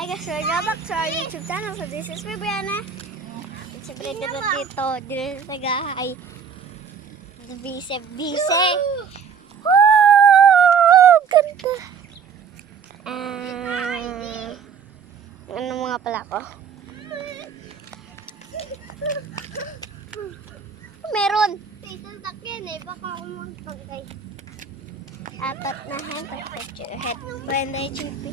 Hi guys, welcome back to our YouTube channel. So this is me, Brianna. Siyempre dito, nag-hi. Bise. Woo! Ganda. Ano mga pala ko? Meron. Isang takyan eh. Baka umuntag guys. Apat na head. Brenda Chippy.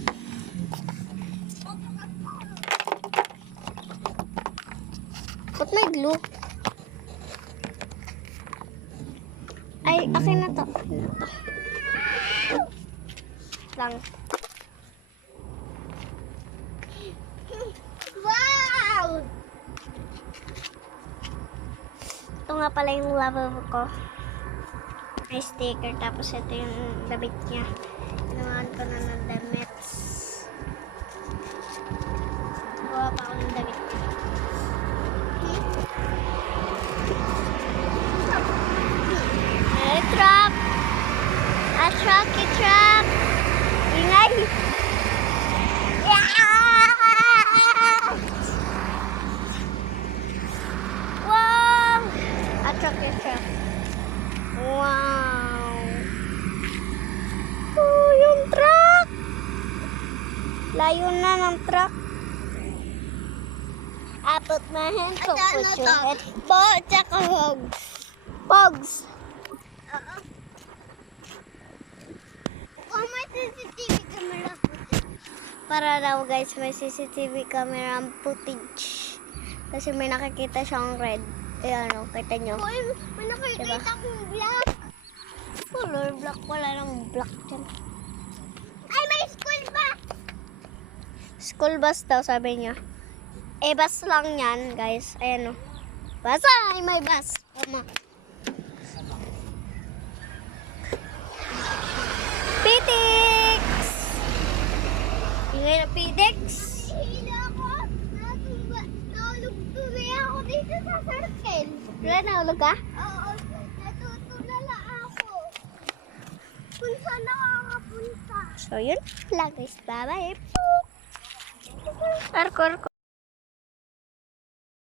Ba't may glue? Ay, akin na to. Lang. Wow! Ito nga pala yung lavabo ko. May sticker. Tapos ito yung damit niya. Ginawan ko na ng damit. Gawa pa ako ng damit niya. Truck! Truck! Ingay! Wow! Truck! Wow! Oh, yung truck! Layo na ng truck. Apat na hen ko po chuhet. Po, tsaka Pogs! Oh, may CCTV camera footage. Para daw guys, may CCTV camera footage. Kasi may nakikita siyang red. Ano, kita nyo? Oh, may nakikita kong black. Color black, wala nang black dyan. Ay, may school bus! School bus daw, sabi niya. Eh, bus lang yan, guys. Ayan o. Bus! Ay, may bus. Tama. Pitix! Ingay na Pitix! Hila ako. Nahulog-tuloy ako dito sa circle. Wala, nahulog ka? Oo. Natutulala ako. Kung saan nakakapunta. So, yun lang guys. Bye-bye. Arko.